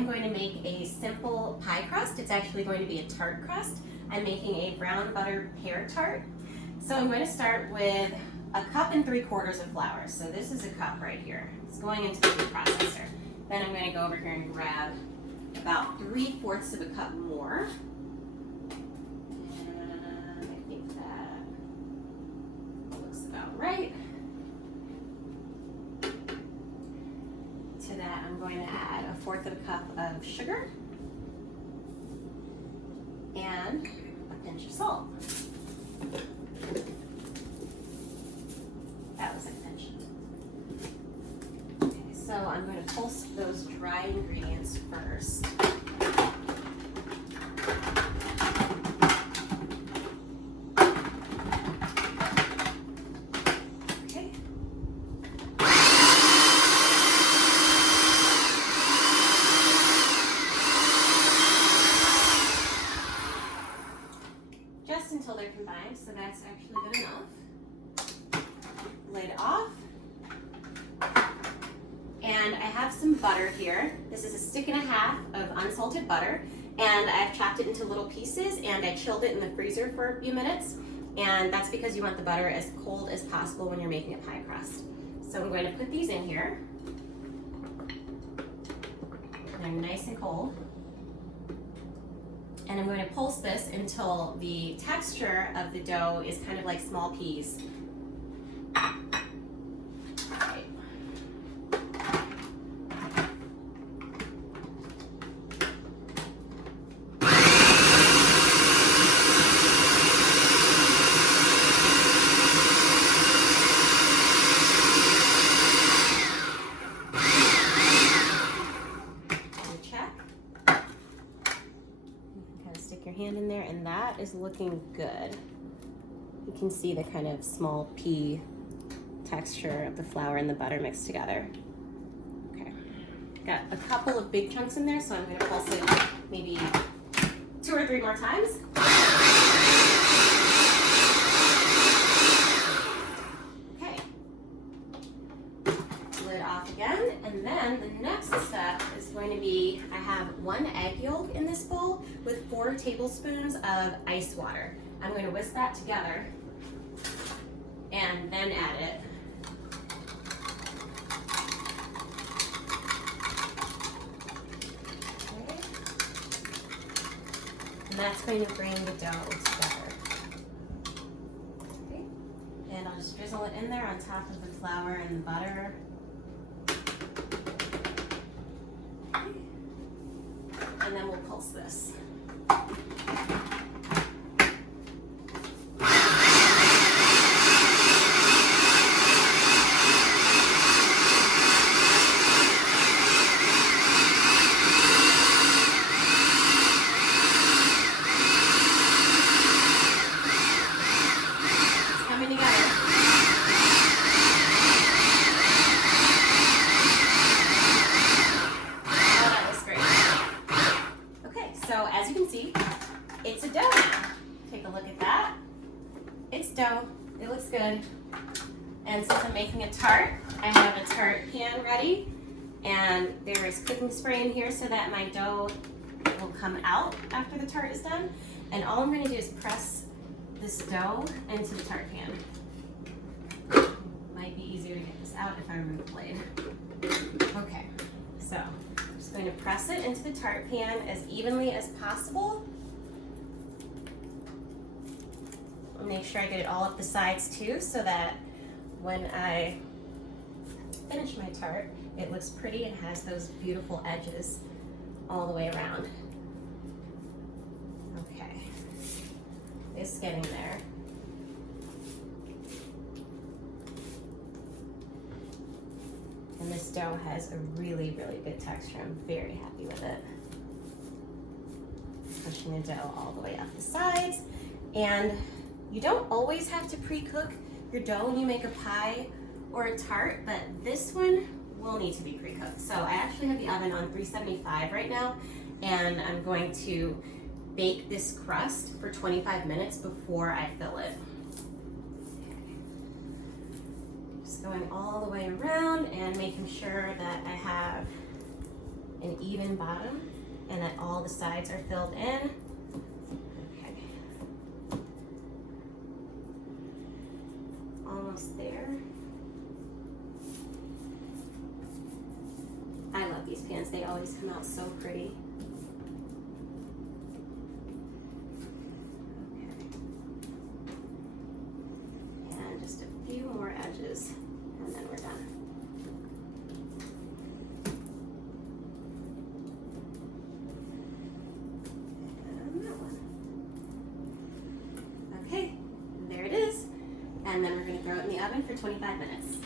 am going to make a simple pie crust. It's actually going to be a tart crust. I'm making a brown butter pear tart. So I'm going to start with 1 3/4 cups of flour. So this is a cup right here. It's going into the food processor. Then I'm going to go over here and grab about 3/4 cups more. And I think that looks about right. To that, I'm going to add 1/4 cup of sugar and a pinch of salt. That was a pinch. Okay, so I'm going to pulse those dry ingredients first. Okay. Just until they're combined, so that's actually good enough. Lid off. And I have some butter here. This is 1.5 sticks of unsalted butter, and I've chopped it into little pieces and I chilled it in the freezer for a few minutes. And that's because you want the butter as cold as possible when you're making a pie crust. So I'm going to put these in here. They're nice and cold. And I'm going to pulse this until the texture of the dough is kind of like small peas. Okay. Stick your hand in there, and that is looking good. You can see the kind of small pea texture of the flour and the butter mixed together. Okay, got a couple of big chunks in there, so I'm going to pulse it maybe 2 or 3 more times. Okay, lid off again, and then the next step is going to be, I have 1 egg yolk in this bowl with 4 tablespoons of ice water. I'm going to whisk that together and then add it. Okay. And that's going to bring the dough together. Okay. And I'll just drizzle it in there on top of the flour and the butter. And then we'll pulse this. It's coming together. So as you can see, it's a dough now. Take a look at that. It's dough. It looks good. And since I'm making a tart, I have a tart pan ready. And there is cooking spray in here so that my dough will come out after the tart is done. And all I'm going to do is press this dough into the tart pan. Might be easier to get this out if I remove the blade. Okay, so I'm just going to press it into the tart pan as evenly as possible. Make sure I get it all up the sides too, so that when I finish my tart, it looks pretty and has those beautiful edges all the way around. Okay, it's getting there. And this dough has a really, really good texture. I'm very happy with it. Pushing the dough all the way up the sides. And you don't always have to pre-cook your dough when you make a pie or a tart, but this one will need to be pre-cooked. So I actually have the oven on 375 right now, and I'm going to bake this crust for 25 minutes before I fill it. Just going all the way around and making sure that I have an even bottom and that all the sides are filled in. Okay. Almost there. I love these pans. They always come out so pretty. Okay. And just a few more edges, and then we're done. And that one. Okay, there it is. And then we're going to throw it in the oven for 25 minutes.